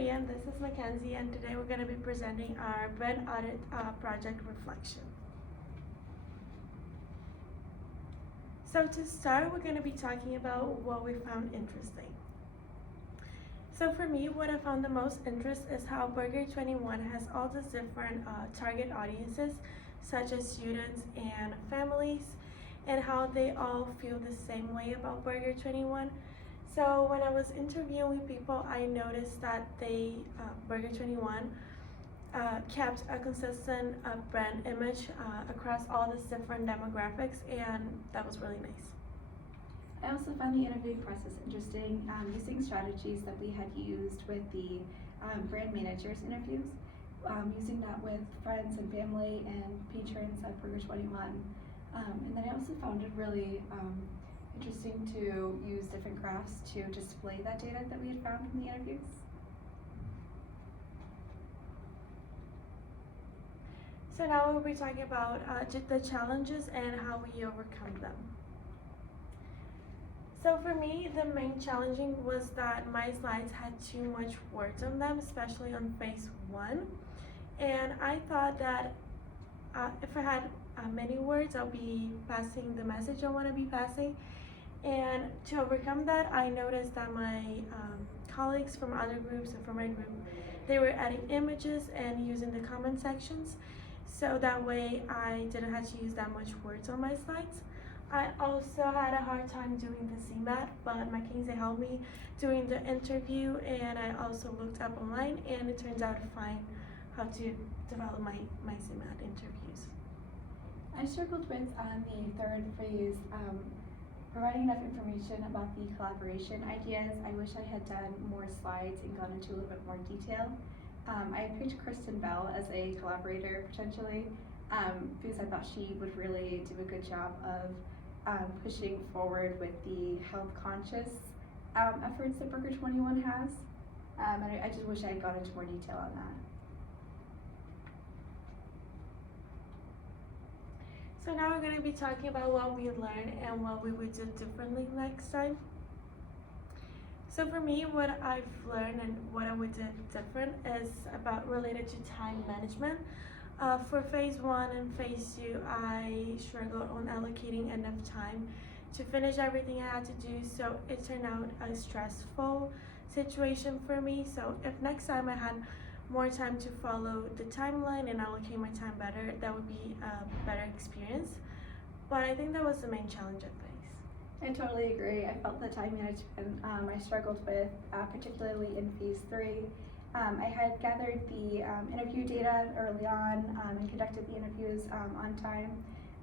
Maria, and this is Mackenzie, and today we're going to be presenting our brand audit project reflection. So to start, we're going to be talking about what we found interesting. So for me, what I found the most interest is how Burger 21 has all these different target audiences, such as students and families, and how they all feel the same way about Burger 21. So when I was interviewing people, I noticed that Burger 21 kept a consistent brand image across all these different demographics, and that was really nice. I also found the interviewing process interesting, using strategies that we had used with the brand managers interviews, using that with friends and family and patrons at Burger 21. And then I also found it really interesting to use different graphs to display that data that we had found from the interviews. So now we'll be talking about the challenges and how we overcome them. So for me, the main challenging was that my slides had too much words on them, especially on phase 1. And I thought that if I had many words, I'll be passing the message I want to be passing. And to overcome that, I noticed that my colleagues from other groups and from my group, they were adding images and using the comment sections. So that way I didn't have to use that much words on my slides. I also had a hard time doing the CMAT, but Mackenzie helped me during the interview, and I also looked up online, and it turns out fine how to develop my CMAT interviews. I struggled with the third phase, providing enough information about the collaboration ideas. I wish I had done more slides and gone into a little bit more detail. I picked Kristen Bell as a collaborator potentially because I thought she would really do a good job of pushing forward with the health conscious efforts that Burger 21 has. And I just wish I had gone into more detail on that. So now we're going to be talking about what we learned and what we would do differently next time. So for me, what I've learned and what I would do different is related to time management. For phase 1 and phase 2, I struggled on allocating enough time to finish everything I had to do, so it turned out a stressful situation for me. So if next time I had more time to follow the timeline and allocate my time better, that would be a better experience. But I think that was the main challenge I faced. I totally agree. I felt the time management I struggled with, particularly in phase 3. I had gathered the interview data early on and conducted the interviews on time,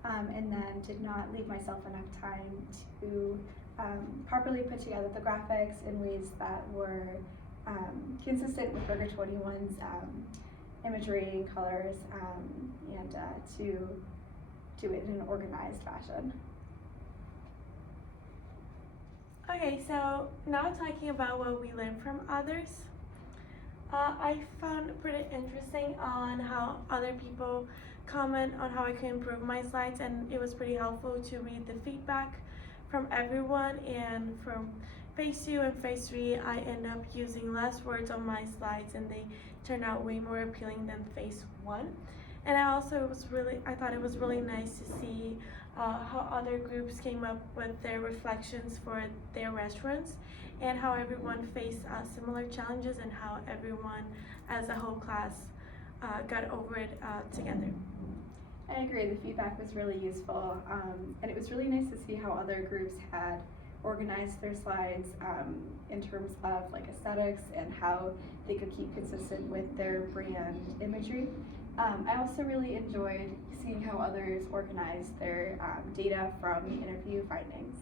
and then did not leave myself enough time to properly put together the graphics in ways that were consistent with Burger 21's imagery, colors, and to do it in an organized fashion. Okay, so now talking about what we learned from others. I found it pretty interesting on how other people comment on how I can improve my slides, and it was pretty helpful to read the feedback from everyone. And from phase 2 and phase 3, I end up using less words on my slides, and they turned out way more appealing than phase 1. And I thought it was really nice to see how other groups came up with their reflections for their restaurants, and how everyone faced similar challenges, and how everyone as a whole class got over it together. I agree, the feedback was really useful, and it was really nice to see how other groups had organized their slides in terms of like aesthetics and how they could keep consistent with their brand imagery. I also really enjoyed seeing how others organized their data from the interview findings.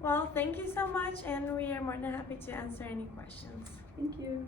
Well, thank you so much, and we are more than happy to answer any questions. Thank you.